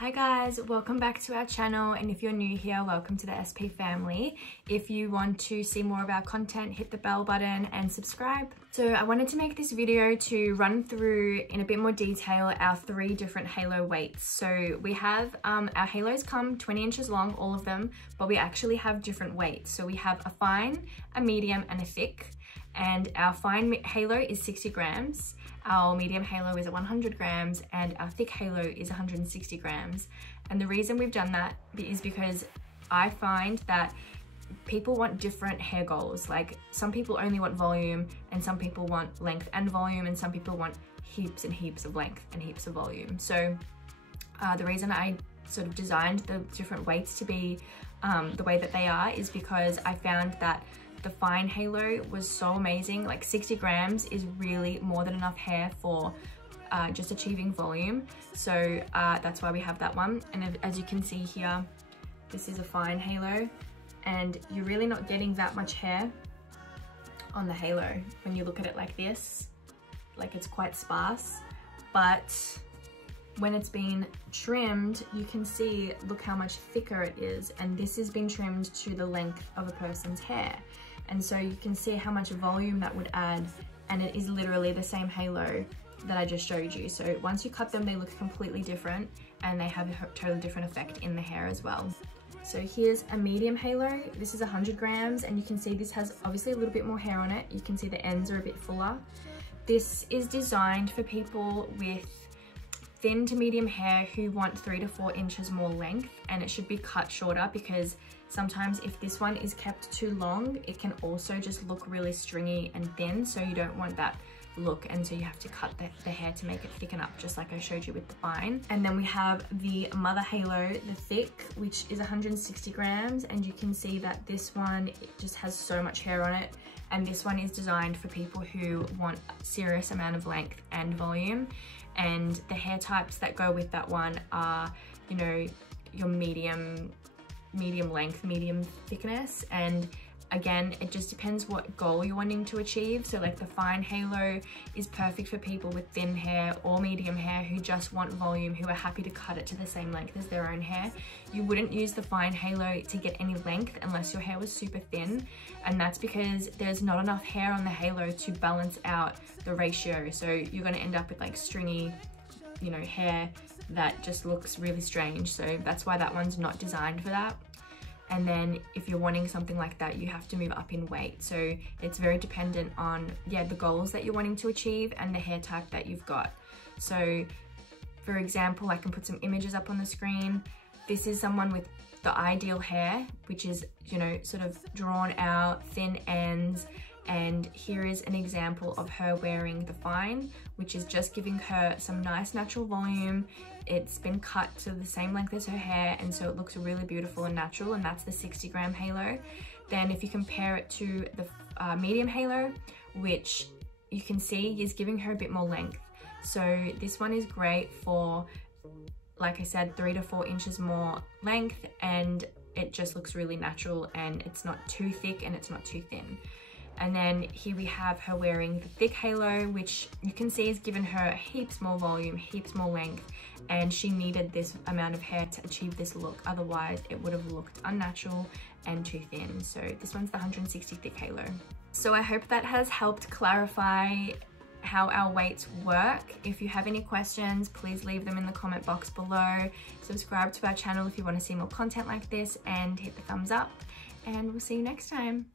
Hi guys, welcome back to our channel, and if you're new here, welcome to the SP family. If you want to see more of our content, hit the bell button and subscribe. So I wanted to make this video to run through in a bit more detail our 3 different halo weights. So we have our halos come 20 inches long, all of them, but we actually have different weights. So we have a fine, a medium and a thick, and our fine halo is 60 grams. Our medium halo is 100 grams and our thick halo is 160 grams. And the reason we've done that is because I find that people want different hair goals. Like some people only want volume, and some people want length and volume, and some people want heaps and heaps of length and heaps of volume. So the reason I sort of designed the different weights to be the way that they are is because I found that the fine halo was so amazing. Like 60 grams is really more than enough hair for just achieving volume. So that's why we have that one. And as you can see here, this is a fine halo, and you're really not getting that much hair on the halo when you look at it like this. Like it's quite sparse, but when it's been trimmed, you can see, look how much thicker it is. And this has been trimmed to the length of a person's hair. And so you can see how much volume that would add, and it is literally the same halo that I just showed you. So once you cut them, they look completely different, and they have a totally different effect in the hair as well. So here's a medium halo. This is 100 grams, and you can see this has obviously a little bit more hair on it. You can see the ends are a bit fuller. This is designed for people with thin to medium hair who want 3 to 4 inches more length, and it should be cut shorter because sometimes if this one is kept too long, it can also just look really stringy and thin, so you don't want that look, and so you have to cut the hair to make it thicken up, just like I showed you with the fine. And then we have the mother halo, the thick, which is 160 grams, and you can see that this one, it just has so much hair on it, and this one is designed for people who want a serious amount of length and volume. And the hair types that go with that one are, you know, your medium length, medium thickness, and again, it just depends what goal you're wanting to achieve. So like the fine halo is perfect for people with thin hair or medium hair who just want volume, who are happy to cut it to the same length as their own hair. You wouldn't use the fine halo to get any length unless your hair was super thin, and that's because there's not enough hair on the halo to balance out the ratio. So you're going to end up with like stringy, you know, hair that just looks really strange. So that's why that one's not designed for that. And then if you're wanting something like that, you have to move up in weight. So it's very dependent on, yeah, the goals that you're wanting to achieve and the hair type that you've got. So for example, I can put some images up on the screen. This is someone with the ideal hair, which is, you know, sort of drawn out, thin ends. And here is an example of her wearing the fine, which is just giving her some nice natural volume. It's been cut to the same length as her hair, and so it looks really beautiful and natural, and that's the 60 gram halo. Then if you compare it to the medium halo, which you can see is giving her a bit more length. So this one is great for, like I said, 3 to 4 inches more length, and it just looks really natural, and it's not too thick and it's not too thin. And then here we have her wearing the thick halo, which you can see has given her heaps more volume, heaps more length, and she needed this amount of hair to achieve this look. Otherwise, it would have looked unnatural and too thin. So this one's the 160 thick halo. So I hope that has helped clarify how our weights work. If you have any questions, please leave them in the comment box below. Subscribe to our channel if you want to see more content like this, and hit the thumbs up, and we'll see you next time.